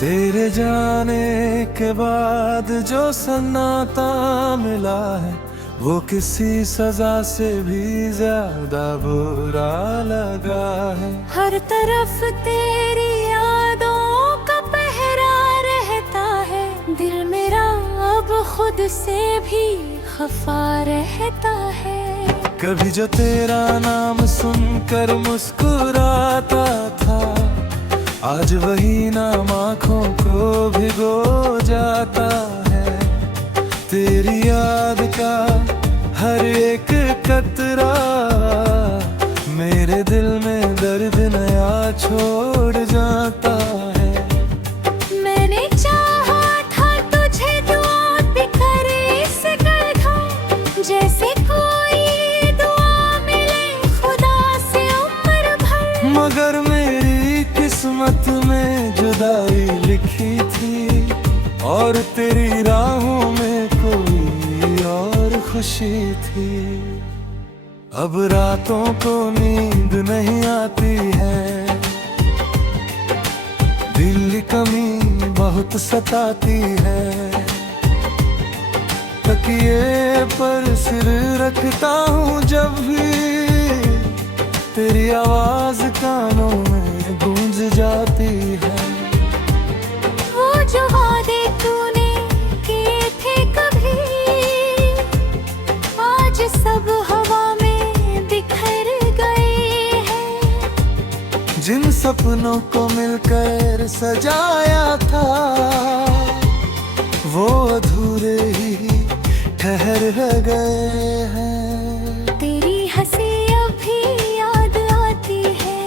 तेरे जाने के बाद जो सन्नाटा मिला है वो किसी सजा से भी ज्यादा बुरा लगा है। हर तरफ तेरी यादों का पहरा रहता है, दिल मेरा अब खुद से भी खफा रहता है। कभी जो तेरा नाम सुनकर मुस्कुराता था, आज वही नाम आँखों को भिगो जाता है। तेरी याद का हर एक कतरा मेरे दिल में दर्द नया छोड़ जाता है। मैंने चाहा था तुझे दुआ बिखर इस गढ़, जैसे कोई दुआ मिले खुदा से उम्र भर। मगर मेरी किस्मत में जुदाई लिखी थी और तेरी राहों में कोई और खुशी थी। अब रातों को नींद नहीं आती है, दिल की कमी बहुत सताती है। तकिए पर सिर रखता हूँ जब भी तेरी आवाज कानों में गूंज जाती है। वो जो वादे तूने किए थे कभी, आज सब हवा में बिखर गए हैं। जिन सपनों को मिलकर सजाया था वो अधूरे ही ठहर गए हैं। तेरी हंसी अब भी याद आती है,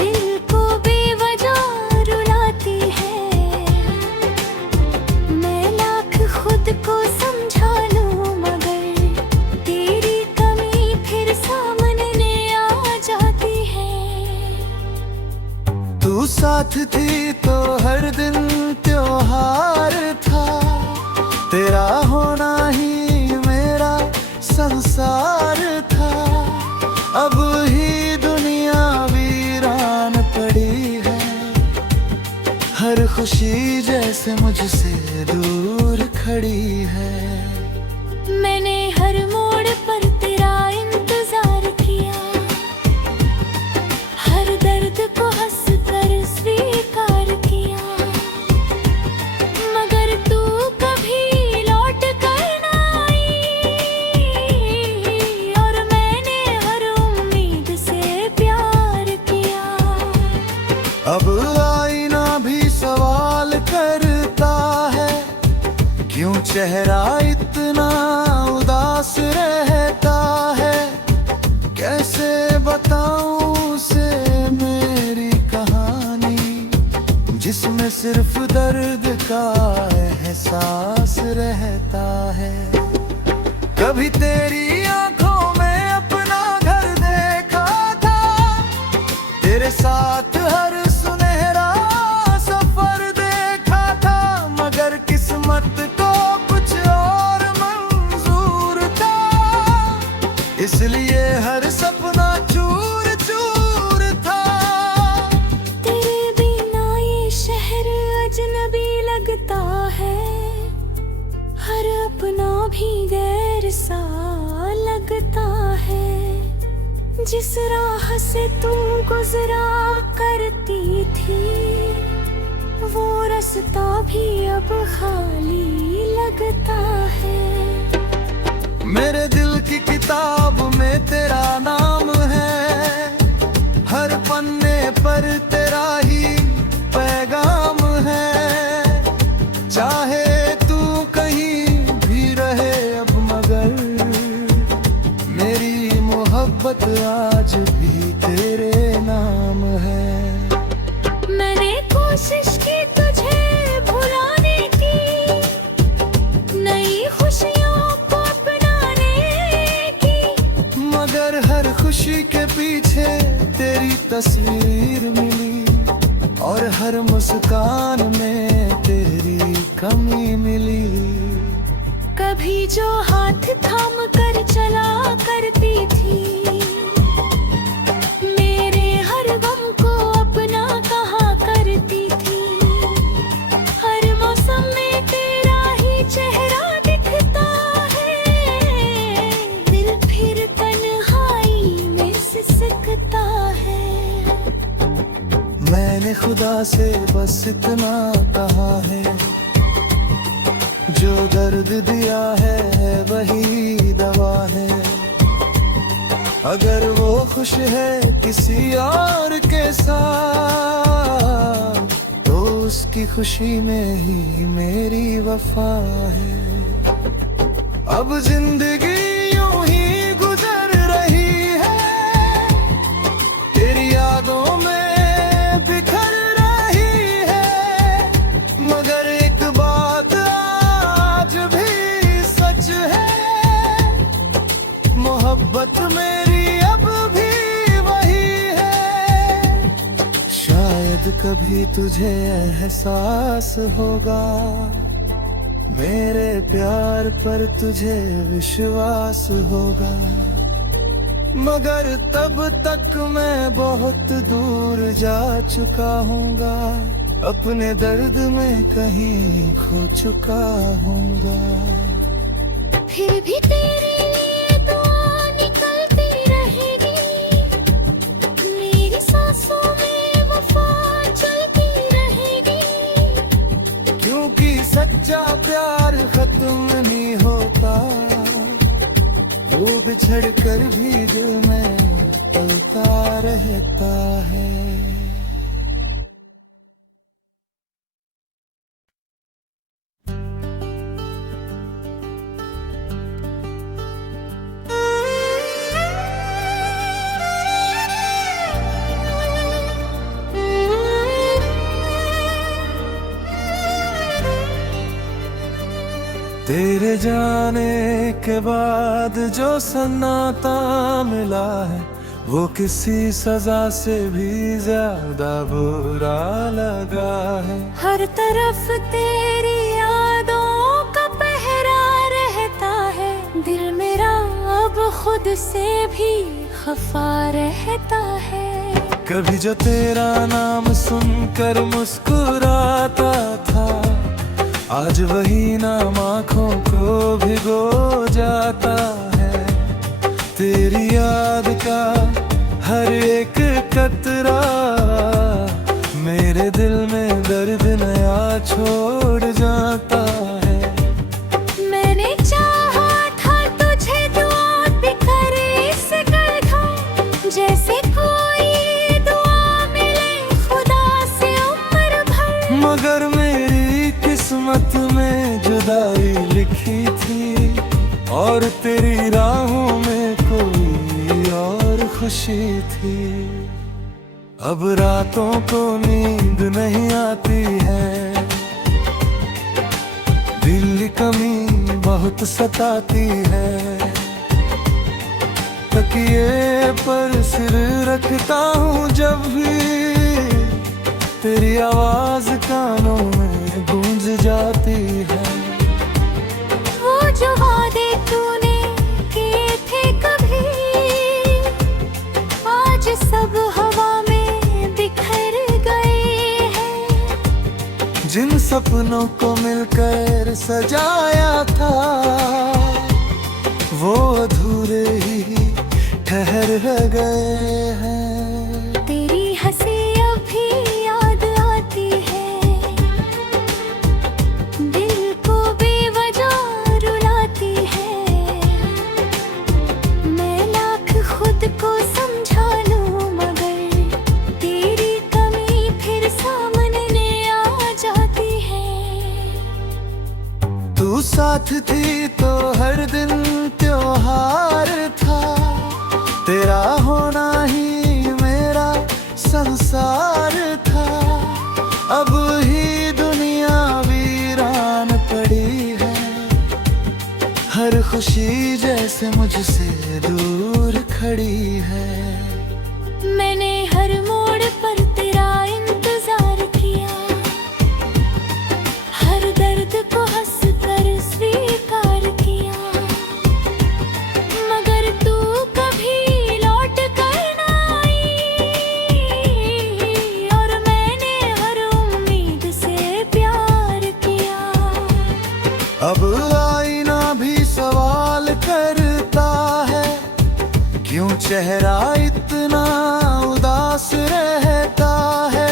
दिल को बेवजह रुलाती है। मैं लाख खुद को समझा लूं मगर तेरी कमी फिर सामने आ जाती है। तू साथ थी तो हर दिन त्योहार था, तेरा होना ही मेरा संसार था। अब ही दुनिया वीरान पड़ी है, हर खुशी जैसे मुझसे दूर खड़ी है। मैंने हर मोड़ पर तेरा इंतजार किया, हर दर्द को हंसकर स्वीकार किया। मगर तू कभी लौट कर ना आई और मैंने हर उम्मीद से प्यार किया। अब आईना भी सवाल करता है, क्यों चेहरा इतना उदास रहता है। कैसे बताऊं उसे मेरी कहानी, जिसमें सिर्फ दर्द का एहसास रहता है। कभी तेरी आंखों में अपना घर देखा था, तेरे साथ हर सुनहरा सफर देखा था। मगर किस्मत को कुछ और मंजूर था, इसलिए हर सपना चूर चूर था। तेरे बिना ये शहर अजनबी लगता है, हर अपना भी गैर सा लगता है। जिस राह से तू गुजरा करती थी, वो रास्ता भी अब खाली लगता है। मेरे दिल की किताब में तेरा नाम है, हर पन्ने पर तेरा ही पैगाम है। चाहे तू कहीं भी रहे अब, मगर मेरी मोहब्बत आज भी तेरे नाम है। मैंने कोशिश की तुझे भुलाने की, नई खुशियों को अपनाने की। मगर हर खुशी के पीछे तेरी तस्वीर मिली, और हर मुस्कान में तेरी कमी मिली। कभी जो हाथ थाम कर चला करती थी, मेरे हर गम को अपना कहा कर मैंने खुदा से बस इतना कहा है, जो दर्द दिया है वही दवा है। अगर वो खुश है किसी और के साथ, तो उसकी खुशी में ही मेरी वफा है। अब जिंदगी यूं ही गुजर रही है, तेरी यादों में बिखर रही है। मगर एक बात आज भी सच है, मोहब्बत मेरी अब भी वही है। शायद कभी तुझे एहसास होगा, मेरे प्यार पर तुझे विश्वास होगा। मगर तब तक मैं बहुत दूर जा चुका हूँगा, अपने दर्द में कहीं खो चुका हूँगा। फिर भी तेरे लिए दुआ निकलती रहेगी, मेरी सांसों में वफा चलती रहेगी। क्योंकि सच्चा प्यार खत्म नहीं होता, वो बिछड़ कर भी दिल में पलता रहता है। तेरे जाने के बाद जो सन्नाटा मिला है, वो किसी सजा से भी ज्यादा बुरा लगा है। हर तरफ तेरी यादों का पहरा रहता है, दिल मेरा अब खुद से भी खफा रहता है। कभी जो तेरा नाम सुनकर मुस्कुराता था, आज वही नाम आँखों को भिगो जाता है। तेरी याद का हर एक कतरा मेरे दिल में दर्द नया छोड़ जाता है। मैंने चाहा था तुझे दुआ बिखर इस गड्ढा, जैसे कोई दुआ मिले खुदा से उम्र भर। मगर मेरी किस्मत में जुदाई लिखी थी, और तेरी राहों में कोई और खुशी थी। अब रातों को नींद नहीं आती है, दिल की कमी बहुत सताती है। तकिए पर सिर रखता हूँ जब भी, तेरी आवाज कानों में गूंज जाती है। वो जो वादे तूने किए थे कभी, आज सब हवा में बिखर गए हैं। जिन सपनों को मिलकर सजाया था, वो अधूरे ही ठहर गए हैं। तेरी हंसी अभी याद आती है, दिल को बेवजह रुलाती है। मैं लाख खुद को समझा लूं, मगर तेरी कमी फिर सामने आ जाती है। तू साथ थी तो हर दिन त्योहार था, तेरा होना ही मेरा संसार था। अब ही दुनिया वीरान पड़ी है, हर खुशी जैसे मुझसे दूर खड़ी है। मैंने हर मोड़ पर तेरा इंतजार किया, हर दर्द को हंसकर स्वीकार किया। मगर तू कभी लौट कर ना आई, और मैंने हर उम्मीद से प्यार किया। अब आईना भी सवाल करता है, क्यों चेहरा इतना उदास रहता है।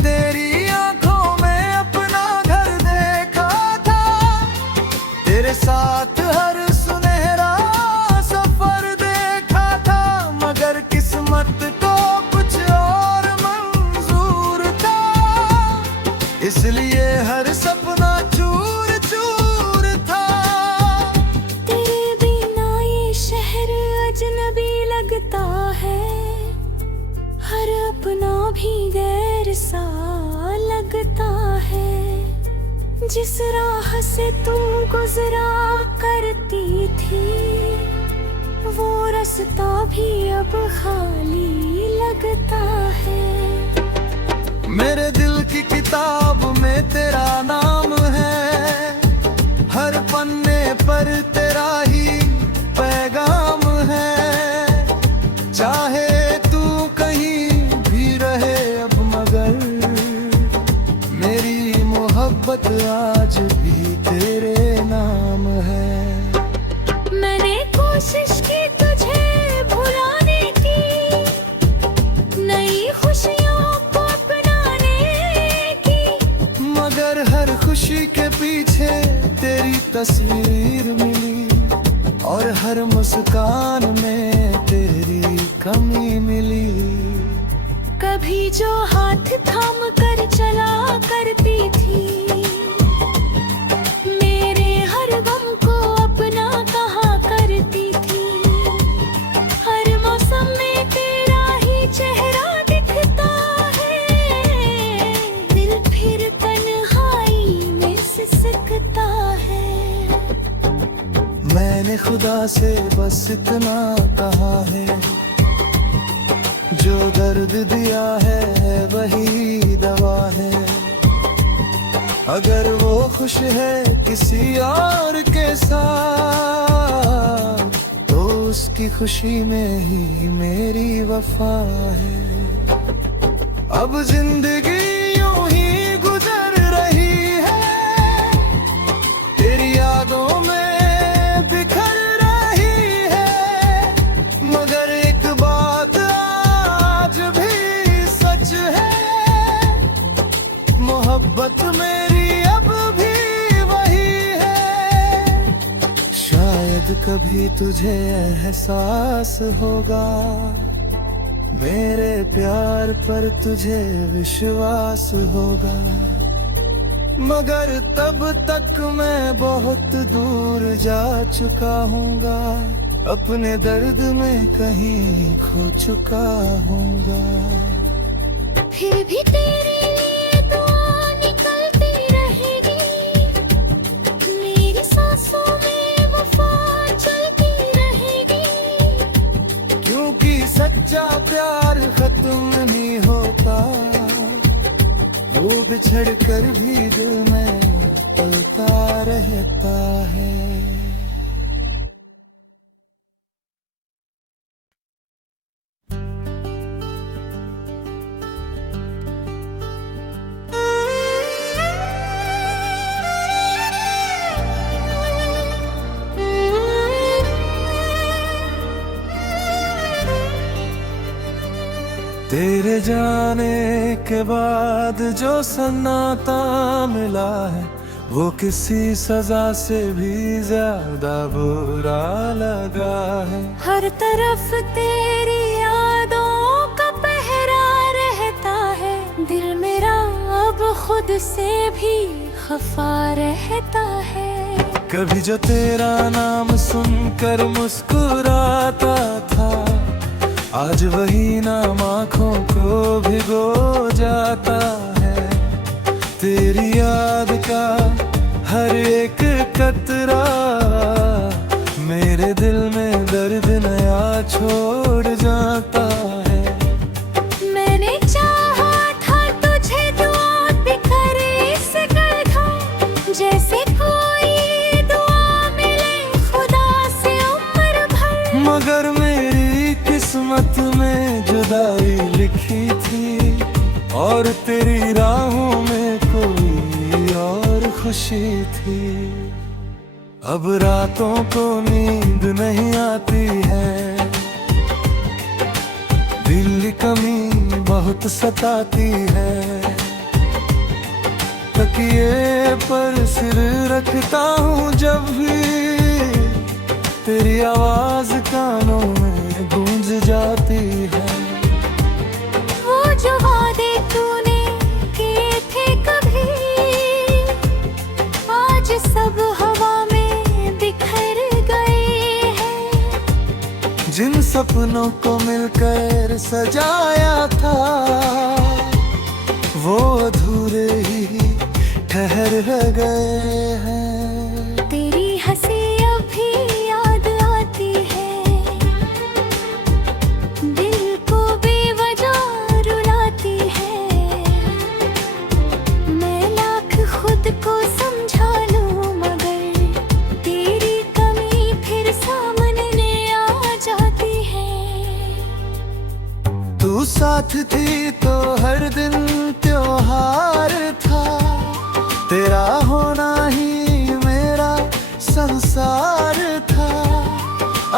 तेरी आंखों में अपना घर देखा था, तेरे साथ हर सुनहरा सफर देखा था, मगर किस्मत को कुछ और मंजूर था, इसलिए हर सपना चूर चूर था। तेरे बिना ये शहर अजनबी लगता है, हर अपना भी गैर सा लगता है। जिस राह से तू गुजरा करती थी, वो रास्ता भी अब खाली लगता है। मेरे दिल की किताब में तेरा नाम है, हर पन्ने पर तेरा ही पैगाम है। चाहे तू कहीं भी रहे अब, मगर मेरी मोहब्बत आज भी तेरे नाम है। मैंने कोशिश की तुझे भुलाने की, नई खुशियों को अपनाने की, मगर हर खुशी के पीछे तेरी तस्वीर मिली, और हर मुस्कान में तेरी कमी मिली। कभी जो हाथ थाम कर चला करती थी, मेरे हर गम को अपना कहा करती थी। हर मौसम में तेरा ही चेहरा दिखता है, दिल फिर तन्हाई में सिसकता है। मैंने खुदा से बस इतना कहा है, जो दर्द दिया है वही दवा है। अगर वो खुश है किसी और के साथ, तो उसकी खुशी में ही मेरी वफा है। अब जिंदगी यूं ही गुजर रही है, तेरी यादों में बिखर रही है, मगर एक बात आज भी सच है, मोहब्बत मेरी अब भी वही है। शायद कभी तुझे एहसास होगा, मेरे प्यार पर तुझे विश्वास होगा, मगर तब तक मैं बहुत दूर जा चुका हूँगा, अपने दर्द में कहीं खो चुका हूँगा। फिर भी तेरे लिए दुआ निकलती रहेगी, मेरी सांसों में वफा चलती रहेगी। क्योंकि सच्चा प्यार खत्म नहीं होता, वो बिछड़ कर भी दिल में पलता रहता है। तेरे जाने के बाद जो सन्नाटा मिला है, वो किसी सजा से भी ज्यादा बुरा लगा है। हर तरफ तेरी यादों का पहरा रहता है, दिल मेरा अब खुद से भी खफा रहता है। कभी जो तेरा नाम सुनकर मुस्कुराता था, आज वही नाम आँखों को भिगो जाता है। तेरी याद का हर एक कतरा मेरे दिल में दर्द नया छोड़ जाता है। मैंने चाहा था तुझे दुआ बिखर इस गड्ढा, जैसे कोई दुआ मिले खुदा से उम्र भर, मगर मेरी किस्मत में जुदाई लिखी थी, और तेरी राहों में कोई और खुशी थी। अब रातों को नींद नहीं आती है, दिल की कमी बहुत सताती है। तकिए पर सिर रखता हूँ जब भी तेरी आवाज कानों में गूंज जाती है। वो जो वादे तूने किए थे कभी, आज सब हवा में बिखर गए हैं। जिन सपनों को मिलकर सजाया था वो अधूरे ही ठहर गए हैं। तेरी हंसी अब भी याद आती है, दिल को बेवजह रुलाती है। मैं लाख खुद को समझा लूं मगर तेरी कमी फिर सामने आ जाती है। तू साथ थी तो हर दिन त्योहार था, तेरा होना ही मेरा संसार था।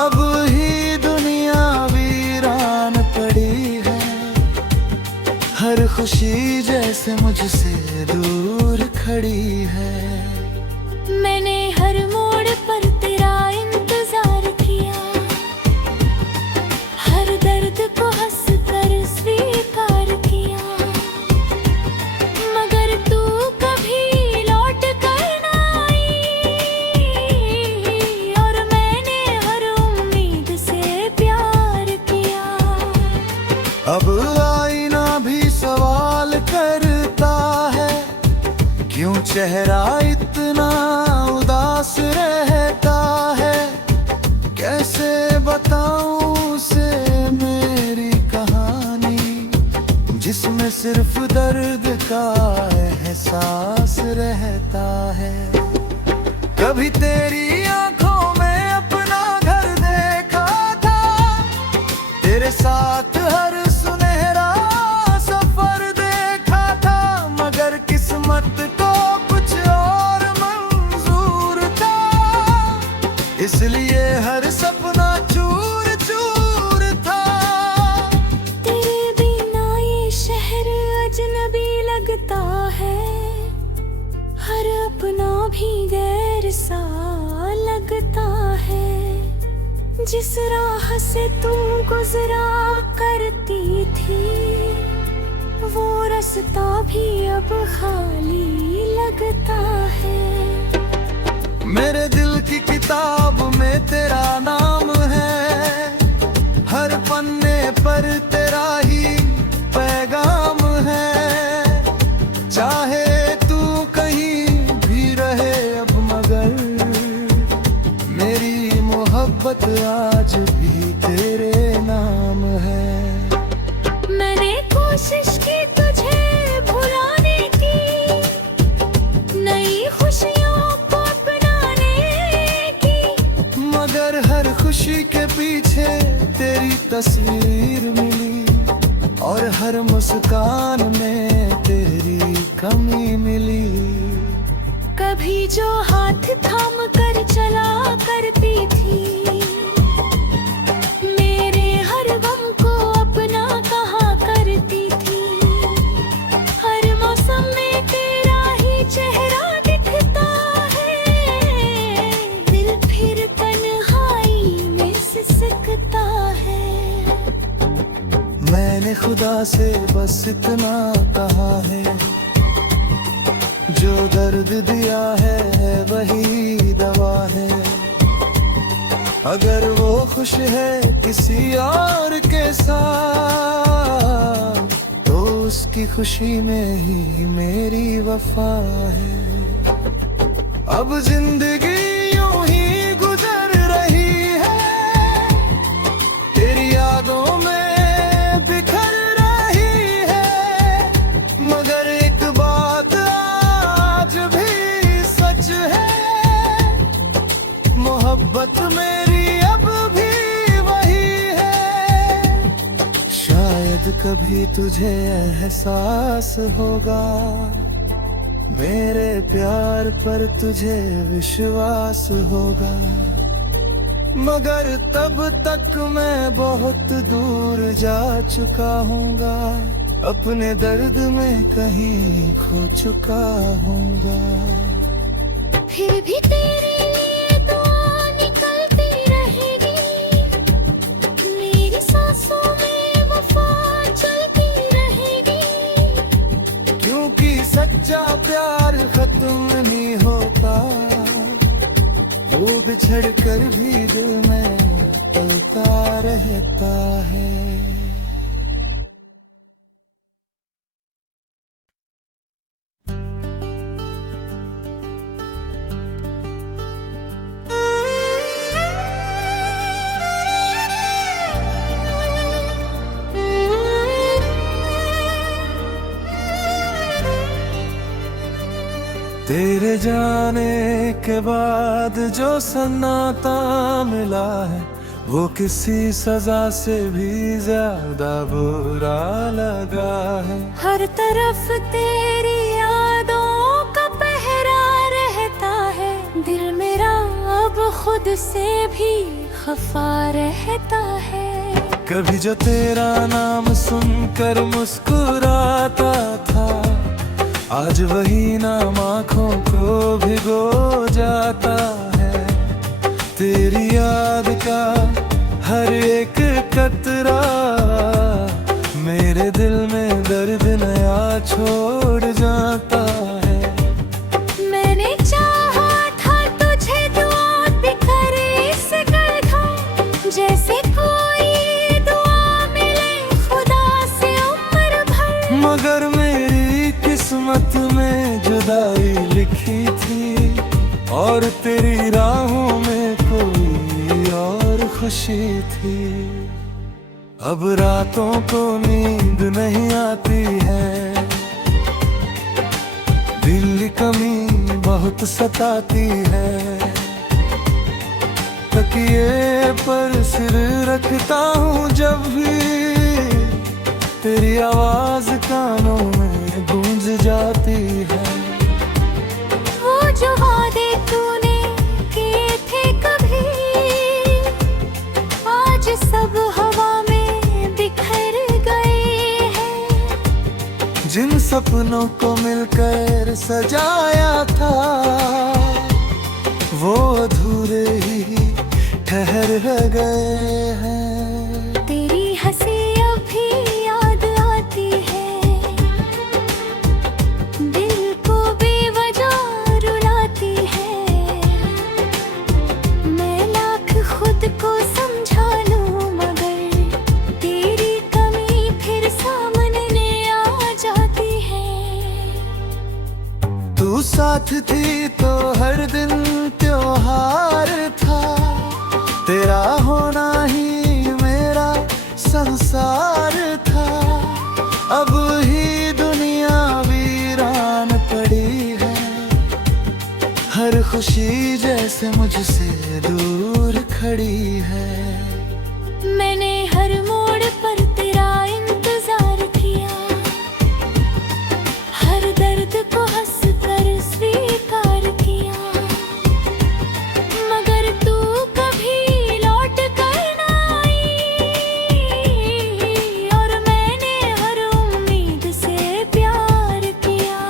अब ही दुनिया वीरान पड़ी है, हर खुशी जैसे मुझसे दूर खड़ी है। मैंने हर मोड़ पर तेरा इंतजार किया, हर दर्द को हंस कर स्वीकार किया। मगर तू कभी लौट कर ना आई, और मैंने हर उम्मीद से प्यार किया। अब आईना भी सवाल करता है, क्यों चेहरा इतना उदास रहता है। कैसे बताऊं उसे मेरी कहानी, जिसमें सिर्फ दर्द का एहसास रहता है। कभी तेरी आंखों में अपना घर देखा था, तेरे साथ हर सुनहरा सफर देखा था। मगर किस्मत को कुछ और मंजूर था, इसलिए हर सपना चूर चूर था। तेरे बिना ये शहर अजनबी लगता है, हर अपना भी गैर सा लगता है। जिस राह से तुम गुजरा करती थी, वो रास्ता भी अब खाली लगता है। मेरे दिल की किताब में तेरा नाम है, हर पन्ने पर तेरा ही पैगाम है। चाहे तू कहीं भी रहे अब, मगर मेरी मोहब्बत आज भी तेरे नाम है। मैंने कोशिश की तुझे भुलाने की, नई खुशियों को अपनाने की। मगर हर खुशी के पीछे तेरी तस्वीर मिली, और हर मुस्कान में तेरी कमी मिली। कभी जो हाथ थाम कर चला करती थी, मेरे हर गम को अपना कहा करती थी। हर मौसम में तेरा ही चेहरा दिखता है, दिल फिर तन्हाई में सिसकता है। मैंने खुदा से बस इतना कहा है, जो दर्द दिया है वही दवा है। अगर वो खुश है किसी और के साथ, तो उसकी खुशी में ही मेरी वफा है। अब जिंदगी यूं ही गुजर रही है, तेरी यादों में बिखर रही है। मगर एक बात आज भी सच है, मोहब्बत मेरी अब भी वही है। शायद कभी तुझे एहसास होगा, मेरे प्यार पर तुझे विश्वास होगा। मगर तब तक मैं बहुत दूर जा चुका हूँगा, अपने दर्द में कहीं खो चुका हूँगा। फिर भी तेरे लिए दुआ निकलती रहेगी, मेरी सांसों में वफा चलती रहेगी। क्योंकि सच्चा प्यार खत्म नहीं होता, वो बिछड़ कर भी दिल में पलता रहता है। तेरे जाने के बाद जो सन्नाटा मिला है, वो किसी सजा से भी ज्यादा बुरा लगा है। हर तरफ तेरी यादों का पहरा रहता है, दिल मेरा अब खुद से भी खफा रहता है। कभी जो तेरा नाम सुनकर मुस्कुराता था, आज वही नाम आँखों को भिगो जाता है। तेरी याद का हर एक कतरा मेरे दिल में दर्द नया छोड़ जाता है। मैंने चाहा था तुझे दुआ बिखर इस गड्ढों, जैसे कोई दुआ मिले खुदा से उम्र भर। मगर मेरी किस्मत में जुदाई लिखी थी, और तेरी राहों में कोई और खुशी थी। अब रातों को नींद नहीं आती है, दिल की कमी बहुत सताती है। तकिए पर सिर रखता हूँ जब भी, तेरी आवाज कानों में गूंज जाती है। वो जो वादे तूने किए थे कभी, आज सब हवा में बिखर गए हैं। जिन सपनों को मिलकर सजाया था, वो अधूरे ही ठहर गए हैं। तेरी हंसी अभी याद आती है, दिल को बेवजह रुलाती है। मैं लाख खुद को समझा लूं, मगर तेरी कमी फिर सामने आ जाती है। तू साथ थी तो हर दिन त्योहार था, तेरा होना ही मेरा संसार था। अब ही दुनिया वीरान पड़ी है, हर खुशी जैसे मुझसे दूर खड़ी है। मैंने हर मोड़ पर तेरा इंतजार किया, हर दर्द को हंस कर स्वीकार किया। मगर तू कभी लौट कर ना आई, और मैंने हर उम्मीद से प्यार किया।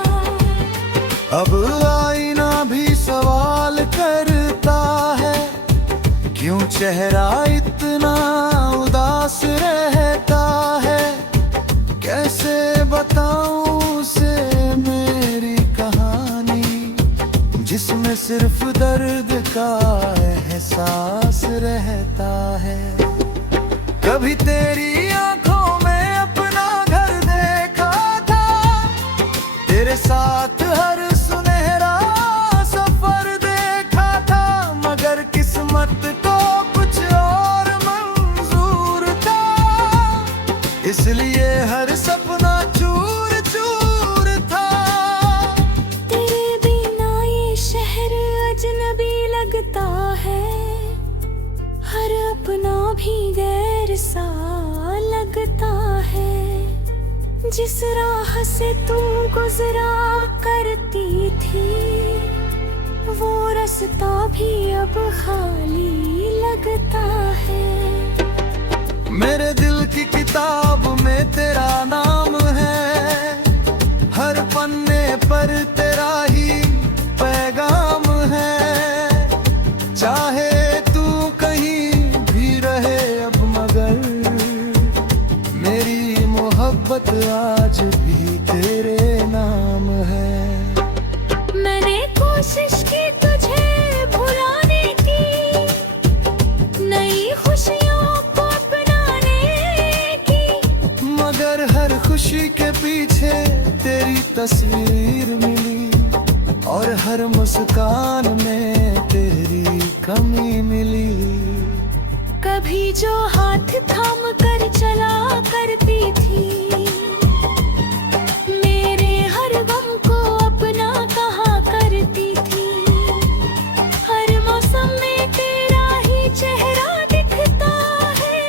अब आईना भी सवाल करता है, क्यों चेहरा इतना उदास रहता है। कैसे बताऊं उसे मेरी कहानी, जिसमें सिर्फ दर्द का एहसास रहता है। कभी तेरी आंखों में अपना घर देखा था, तेरे साथ हर सुनहरा सफर देखा था। मगर किस्मत को कुछ और मंजूर था, इसलिए हर सपना चूर चूर था। तेरे बिना ये शहर अजनबी लगता है, हर अपना भी गैर सा लगता है। जिस राह से तू गुजरा करती थी, वो रास्ता भी अब खाली लगता है। मेरे दिल की किताब में तेरा नाम है, पर तेरा ही पैगाम है। चाहे तू कहीं भी रहे अब, मगर मेरी मोहब्बत आज भी तेरे नाम है। मैंने कोशिश की तुझे भुलाने की, नई खुशियों को अपनाने की, मगर हर खुशी के पीछे तेरी तस्वीर मिली, और हर मुस्कान में तेरी कमी मिली। कभी जो हाथ थाम कर चला करती थी, मेरे हर गम को अपना कहा करती थी। हर मौसम में तेरा ही चेहरा दिखता है,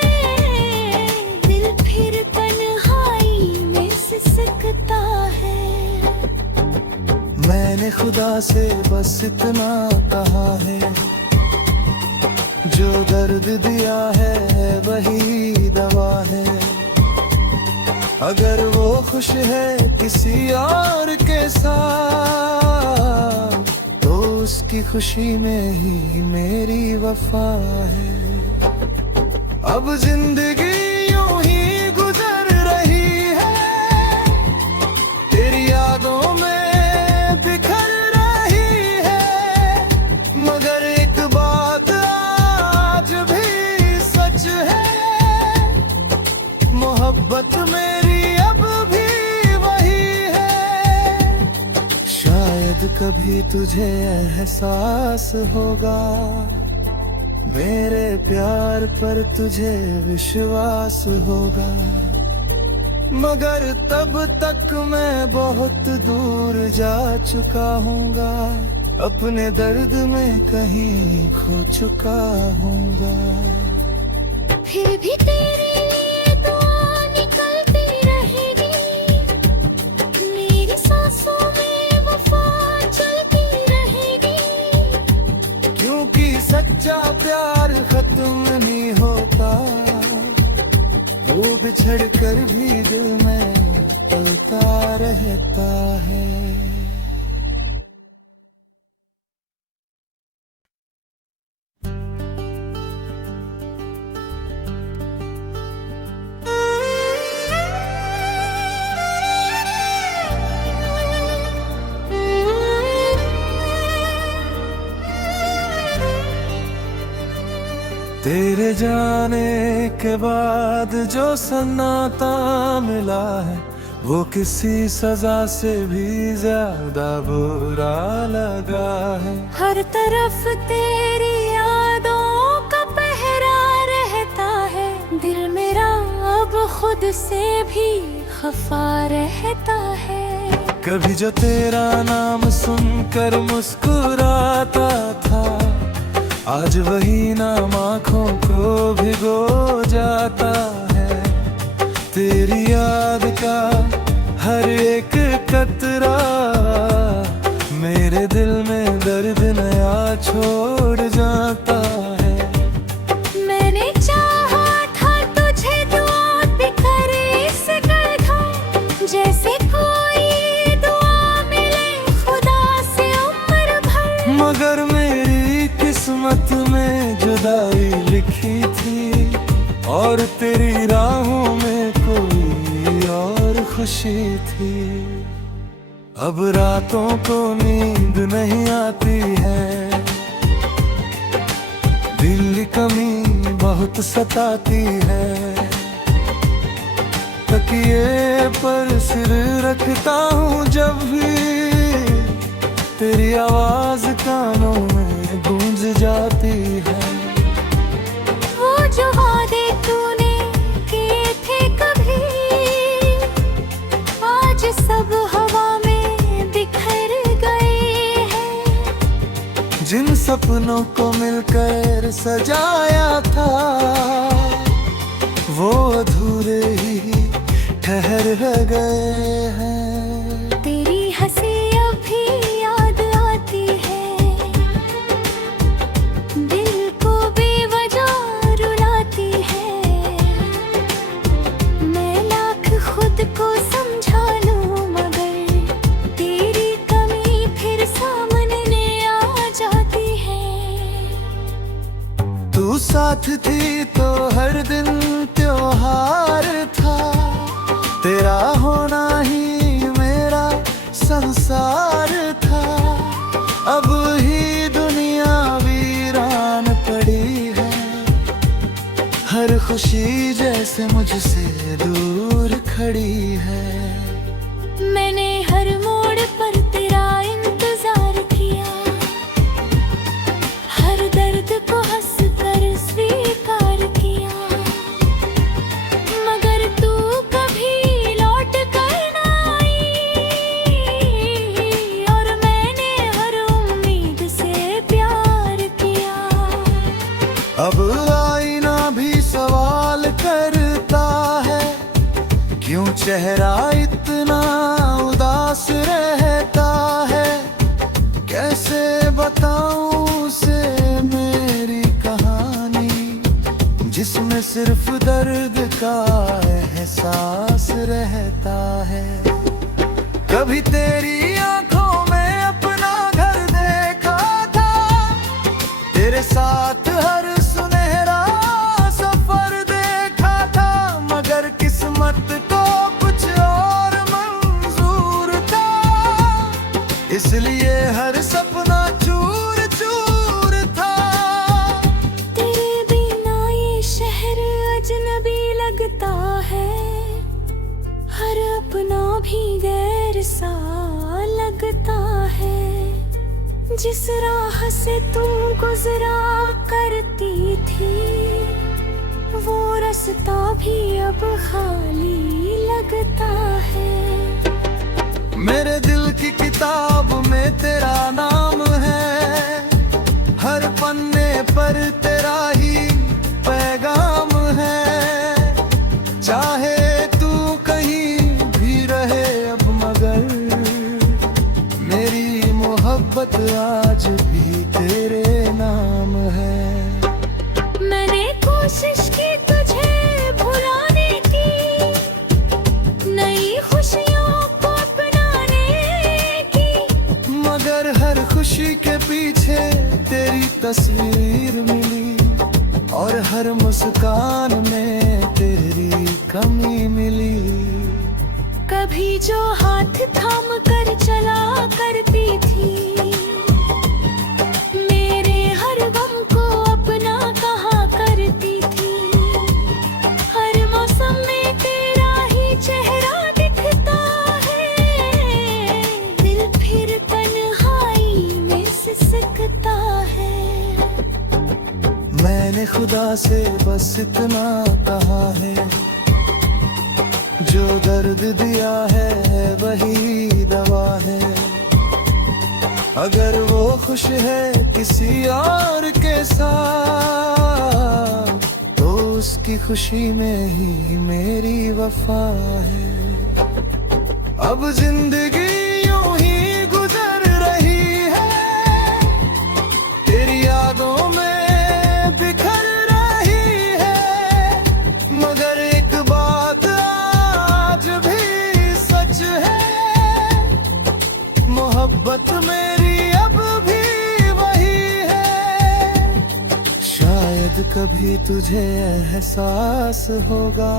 दिल फिर तन्हाई में सिसकता है। मैंने खुदा से बस इतना कहा है, जो दर्द दिया है वही दवा है। अगर वो खुश है किसी और के साथ, तो उसकी खुशी में ही मेरी वफा है। अब जिंदगी यूं ही गुजर रही है, तेरी यादों में बिखर रही है, मगर एक बात आज भी सच है, मोहब्बत मेरी अब भी वही है। शायद कभी तुझे एहसास होगा, मेरे प्यार पर तुझे विश्वास होगा, मगर तब तक मैं बहुत दूर जा चुका हूँगा, अपने दर्द में कहीं खो चुका हूँगा। फिर भी तेरे लिए दुआ निकलती रहेगी, मेरी सांसों में वफा चलती रहेगी। क्योंकि सच्चा प्यार खत्म नहीं होता, वो बिछड़ कर भी दिल में पलता रहता है। तेरे जाने के बाद जो सन्नाटा मिला है, वो किसी सजा से भी ज्यादा बुरा लगा है। हर तरफ तेरी यादों का पहरा रहता है, दिल मेरा अब खुद से भी खफा रहता है। कभी जो तेरा नाम सुनकर मुस्कुराता था, आज वही नाम आँखों को भिगो जाता है। तेरी याद का हर एक कतरा मेरे दिल में दर्द नया छोड़ जाता है। मैंने चाहा था तुझे दुआ बिखर इस गड्ढा, जैसे कोई दुआ मिले खुदा से उम्र भर, मगर मेरी किस्मत में जुदाई लिखी थी, और तेरी राहों में कोई और खुशी थी। अब रातों को नींद नहीं आती है, दिल की कमी बहुत सताती है। तकिए पर सिर रखता हूँ जब भी, तेरी आवाज कानों में गूंज जाती है। वो जो वादे तूने किए थे कभी, आज सब हवा में बिखर गए हैं। जिन सपनों को मिलकर सजाया था, वो अधूरे ही ठहर गए हैं। तेरी हंसी अब भी याद आती है, दिल को बेवजह रुलाती है। मैं लाख खुद को समझा लूं, मगर तेरी साथ थी तो हर दिन त्योहार था, तेरा होना ही मेरा संसार था। अब ही दुनिया वीरान पड़ी है, हर खुशी जैसे मुझसे दूर खड़ी है। मैंने हर मोड़ पर तेरा इंतजार किया, हर दर्द को हंस कर स्वीकार किया, मगर तू कभी लौट कर ना आई, और मैंने हर उम्मीद से प्यार किया। अब आईना भी सवाल करता है, क्यों चेहरा इतना उदास रहता है। कैसे बताऊं उसे मेरी कहानी, जिसमें सिर्फ दर्द का एहसास रहता है। कभी तेरी आंखों में अपना घर देखा था, तेरे साथ हर सुनहरा सफर देखा था, मगर किस्मत को कुछ और मंजूर था, इसलिए हर सपना चूर चूर था। तेरे बिना ये शहर अजनबी लगता है, हर अपना भी गैर सा लगता है। जिस राह से तू गुजरा करती थी, वो रास्ता भी अब खाली लगता है। मेरे दिल की किताब में तेरा नाम है, हर पन्ने पर तेरा ही पैगाम है। चाहे तू कहीं भी रहे अब, मगर मेरी मोहब्बत आज भी तेरे नाम है। मैंने कोशिश की तुझे भुलाने की, नई खुशियों को अपनाने की, मगर हर खुशी के पीछे तेरी तस्वीर मिली, और हर मुस्कान में तेरी कमी मिली। कभी जो हाथ थाम कर चला करती थी, मेरे हर गम को अपना कहा करती थी। हर मौसम में तेरा ही चेहरा दिखता है, दिल फिर तन्हाई में सिसकता है। मैंने खुदा से बस इतना कहा है, जो दर्द दिया है वही दवा है। अगर वो खुश है किसी और के साथ, तो उसकी खुशी में ही मेरी वफा है। अब जिंदगी यूं ही गुजर रही है, तेरी यादों में बिखर रही है, मगर एक बात आज भी सच है, मोहब्बत मेरी अब भी वही है। शायद कभी तुझे एहसास होगा,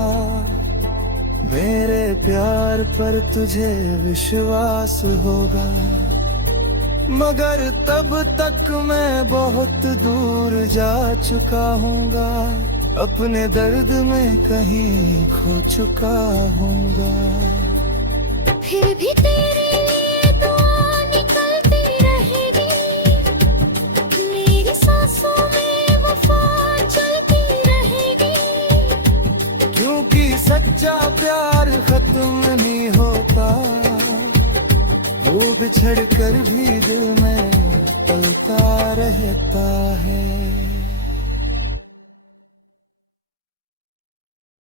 मेरे प्यार पर तुझे विश्वास होगा, मगर तब तक मैं बहुत दूर जा चुका हूँगा, अपने दर्द में कहीं खो चुका हूँगा। फिर भी तेरे लिए दुआ निकलती रहेगी, मेरी सांसों में वफा चलती रहेगी, क्योंकि सच्चा प्यार खत्म नहीं होता, वो बिछड़ कर भी दिल में पलता रहता है।